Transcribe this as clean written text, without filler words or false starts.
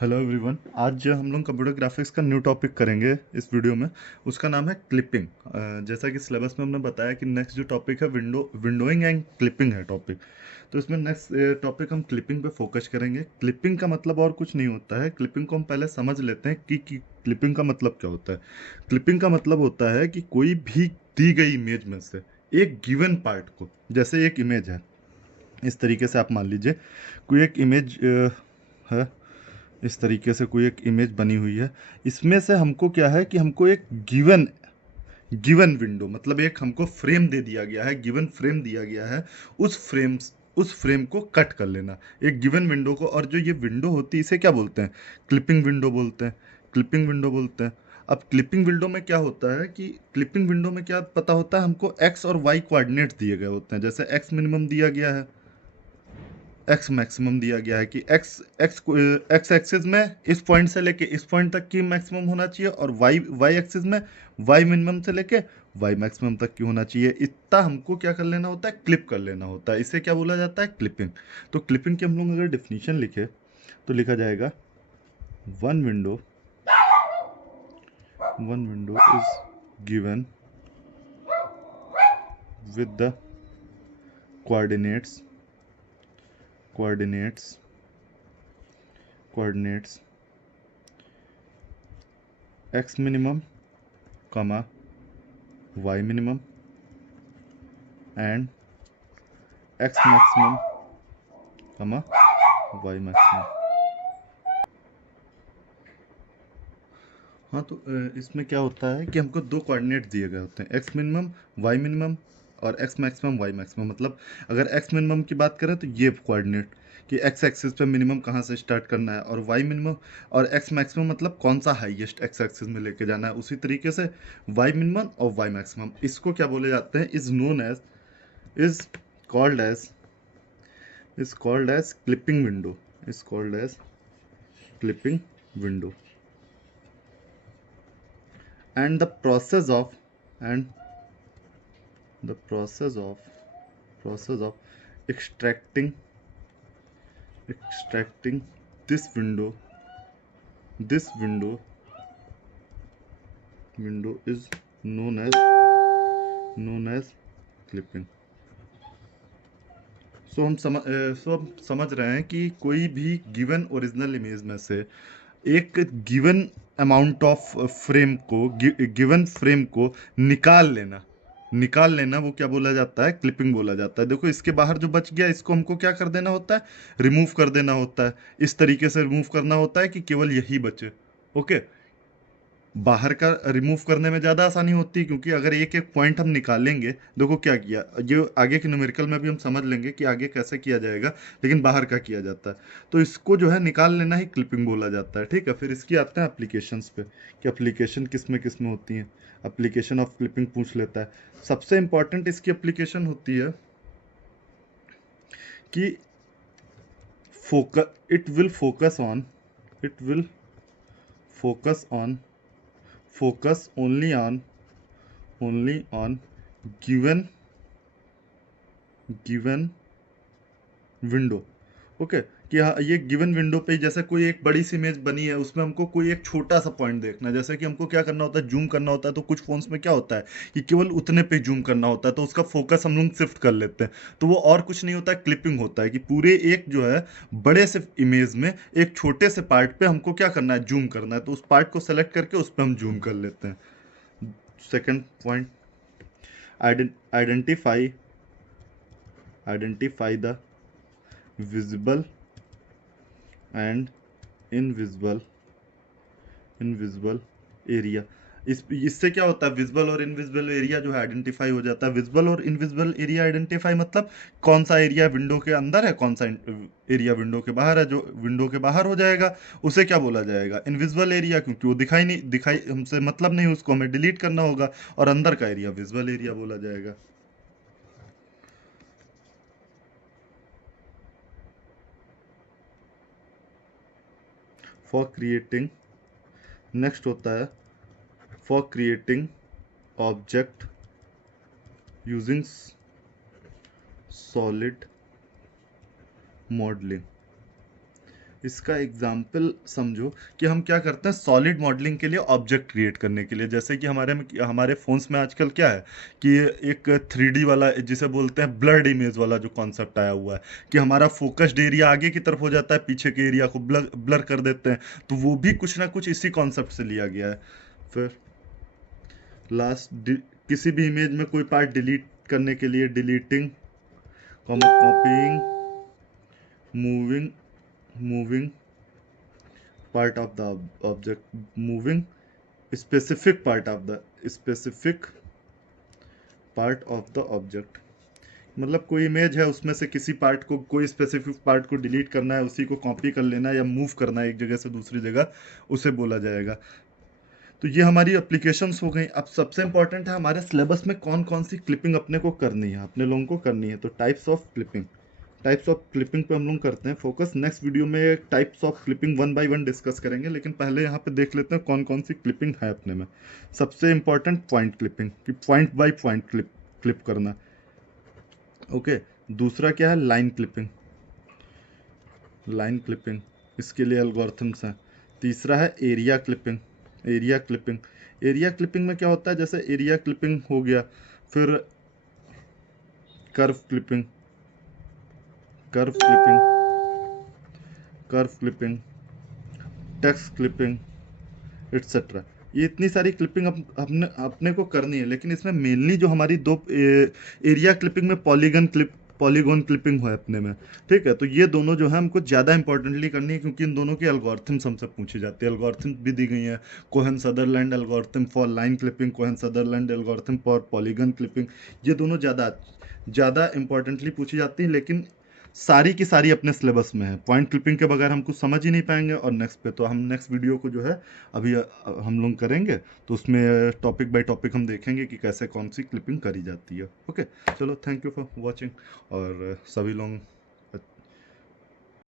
Hello everyone. आज जो हम लोग कंप्यूटर ग्राफिक्स का न्यू टॉपिक करेंगे इस वीडियो में, उसका नाम है क्लिपिंग। जैसा कि सिलेबस में हमने बताया कि नेक्स्ट जो टॉपिक है विंडोइंग एंड क्लिपिंग है टॉपिक। तो इसमें नेक्स्ट टॉपिक हम क्लिपिंग पे फोकस करेंगे। क्लिपिंग का मतलब और कुछ नहीं होता है। क्लिपिंग को हम पहले समझ लेते हैं कि क्लिपिंग का मतलब क्या होता है। क्लिपिंग का मतलब होता है कि कोई भी दी गई इमेज में से एक गिवन पार्ट को, जैसे एक इमेज है, इस तरीके से आप मान लीजिए कोई एक इमेज है, इस तरीके से कोई एक इमेज बनी हुई है। इसमें से हमको क्या है कि हमको एक गिवन गिवन विंडो, मतलब एक हमको फ्रेम दे दिया गया है, गिवन फ्रेम दिया गया है। उस फ्रेम को कट कर लेना, एक गिवन विंडो को। और जो ये विंडो होती है इसे क्या बोलते हैं? क्लिपिंग विंडो बोलते हैं। क्लिपिंग विंडो बोलते हैं। अब क्लिपिंग विंडो में क्या होता है कि क्लिपिंग विंडो में क्या पता होता है, हमको एक्स और वाई कोऑर्डिनेट्स दिए गए होते हैं। जैसे एक्स मिनिमम दिया गया है, एक्स मैक्सिमम दिया गया है कि एक्स एक्स एक्स एक्सिस में इस पॉइंट से लेके इस पॉइंट तक की मैक्सिमम होना चाहिए, और वाई वाई एक्सिस में वाई मिनिमम से लेके वाई मैक्सिमम तक की होना चाहिए। इतना हमको क्या कर लेना होता है? क्लिप कर लेना होता है। इसे क्या बोला जाता है? क्लिपिंग। तो क्लिपिंग की हम लोग अगर डिफिनीशन लिखे तो लिखा जाएगा, one window one window is given with the coordinates coordinates coordinates x minimum comma y minimum and x maximum comma y maximum। हाँ, तो इसमें क्या होता है कि हमको दो कोऑर्डिनेट दिए गए होते हैं, एक्स मिनिमम वाई मिनिमम और एक्स मैक्सिमम वाई मैक्सिमम। मतलब अगर एक्स मिनिमम की बात करें तो ये कोऑर्डिनेट कि एक्स एक्सिस पे मिनिमम कहाँ से स्टार्ट करना है, और वाई मिनिमम और एक्स मैक्सिमम मतलब कौन सा हाईएस्ट एक्स एक्सिस में लेके जाना है। उसी तरीके से वाई मिनिमम और वाई मैक्सिमम, इसको क्या बोले जाते हैं? Is known as is called as is called as clipping window. Is called as clipping window. And the process of and the process of extracting extracting this window is known as clipping। हम समझ रहे हैं कि कोई भी given original image में से एक गिवन अमाउंट ऑफ फ्रेम को, गिवन फ्रेम को निकाल लेना वो क्या बोला जाता है? क्लिपिंग बोला जाता है। देखो, इसके बाहर जो बच गया इसको हमको क्या कर देना होता है? रिमूव कर देना होता है। इस तरीके से रिमूव करना होता है कि केवल यही बचे। ओके। बाहर का रिमूव करने में ज़्यादा आसानी होती है, क्योंकि अगर एक एक पॉइंट हम निकालेंगे, देखो क्या किया, ये आगे के न्यूमेरिकल में भी हम समझ लेंगे कि आगे कैसे किया जाएगा, लेकिन बाहर का किया जाता है। तो इसको जो है निकाल लेना ही क्लिपिंग बोला जाता है। ठीक है, फिर इसकी आते हैं एप्लीकेशंस पे कि एप्लीकेशन किस में होती हैं। एप्लीकेशन ऑफ क्लिपिंग पूछ लेता है। सबसे इंपॉर्टेंट इसकी एप्लीकेशन होती है कि focus it will focus on it will focus on focus only on given window. Okay, कि हाँ, ये गिवन विंडो पे जैसे कोई एक बड़ी सी इमेज बनी है, उसमें हमको कोई एक छोटा सा पॉइंट देखना है। जैसे कि हमको क्या करना होता है? जूम करना होता है। तो कुछ फोन्स में क्या होता है कि केवल उतने पे जूम करना होता है, तो उसका फोकस हम लोग शिफ्ट कर लेते हैं। तो वो और कुछ नहीं होता है, क्लिपिंग होता है कि पूरे एक जो है बड़े से इमेज में एक छोटे से पार्ट पे हमको क्या करना है? जूम करना है। तो उस पार्ट को सेलेक्ट करके उस पर हम जूम कर लेते हैं। Second point, identify identify the visible and invisible invisible area. इससे क्या होता है? विजिबल और इनविजिबल एरिया जो है आइडेंटिफाई हो जाता है। विजिबल और इनविजिबल एरिया आइडेंटिफाई मतलब कौन सा एरिया विंडो के अंदर है, कौन सा एरिया विंडो के बाहर है। जो विंडो के बाहर हो जाएगा उसे क्या बोला जाएगा? इनविजिबल एरिया, क्योंकि वो दिखाई हमसे मतलब नहीं, उसको हमें डिलीट करना होगा। और अंदर का एरिया विजिबल एरिया बोला जाएगा। फॉर क्रिएटिंग, नेक्स्ट होता है for creating object using solid modelling. इसका एग्जाम्पल समझो कि हम क्या करते हैं सॉलिड मॉडलिंग के लिए ऑब्जेक्ट क्रिएट करने के लिए, जैसे कि हमारे फोन्स में आजकल क्या है कि एक 3D वाला जिसे बोलते हैं ब्लर्ड इमेज वाला जो कॉन्सेप्ट आया हुआ है कि हमारा फोकस्ड एरिया आगे की तरफ हो जाता है, पीछे के एरिया को ब्लर ब्लर कर देते हैं। तो वो भी कुछ ना कुछ इसी कॉन्सेप्ट से लिया गया है। फिर किसी भी इमेज में कोई पार्ट डिलीट करने के लिए deleting, copying, moving, moving part of the object, moving specific part of the specific part of the object। मतलब कोई इमेज है उसमें से किसी पार्ट को, कोई स्पेसिफिक पार्ट को डिलीट करना है, उसी को कॉपी कर लेना है या मूव करना है एक जगह से दूसरी जगह, उसे बोला जाएगा। तो ये हमारी एप्लीकेशंस हो गई। अब सबसे इंपॉर्टेंट है हमारे सिलेबस में कौन कौन सी क्लिपिंग अपने को करनी है, अपने लोगों को करनी है। तो types of clipping, types of clipping पे हम लोग करते हैं फोकस। नेक्स्ट वीडियो में types of clipping 1 by 1 discuss करेंगे, लेकिन पहले यहाँ पे देख लेते हैं कौन कौन सी क्लिपिंग है अपने में। सबसे इंपॉर्टेंट पॉइंट क्लिपिंग, कि पॉइंट बाय पॉइंट क्लिप करना। ओके, दूसरा क्या है लाइन क्लिपिंग, लाइन क्लिपिंग, इसके लिए एल्गोरिथम्स हैं। तीसरा है area clipping, area clipping. Area clipping में क्या होता है, जैसे एरिया क्लिपिंग हो गया, फिर curve clipping, curve clipping, curve clipping, text clipping, etcetera. ये इतनी सारी क्लिपिंग अपने अपने को करनी है, लेकिन इसमें मेनली जो हमारी दो एरिया क्लिपिंग में पॉलीगॉन क्लिपिंग है अपने में। ठीक है, तो ये दोनों जो है हमको ज़्यादा इंपॉर्टेंटली करनी है, क्योंकि इन दोनों की एल्गोरिथम्स हमसे पूछी जाती है। एल्गोरिथम भी दी गई हैं, Cohen Sutherland algorithm for line clipping, Cohen Sutherland algorithm for polygon clipping. ये दोनों ज़्यादा ज़्यादा इंपॉर्टेंटली पूछी जाती हैं, लेकिन सारी की सारी अपने सिलेबस में है। पॉइंट क्लिपिंग के बगैर हम कुछ समझ ही नहीं पाएंगे। और नेक्स्ट पे तो हम नेक्स्ट वीडियो को जो है अभी हम लोग करेंगे, तो उसमें टॉपिक बाय टॉपिक हम देखेंगे कि कैसे कौन सी क्लिपिंग करी जाती है। ओके, चलो, थैंक यू फॉर वॉचिंग। और सभी लोग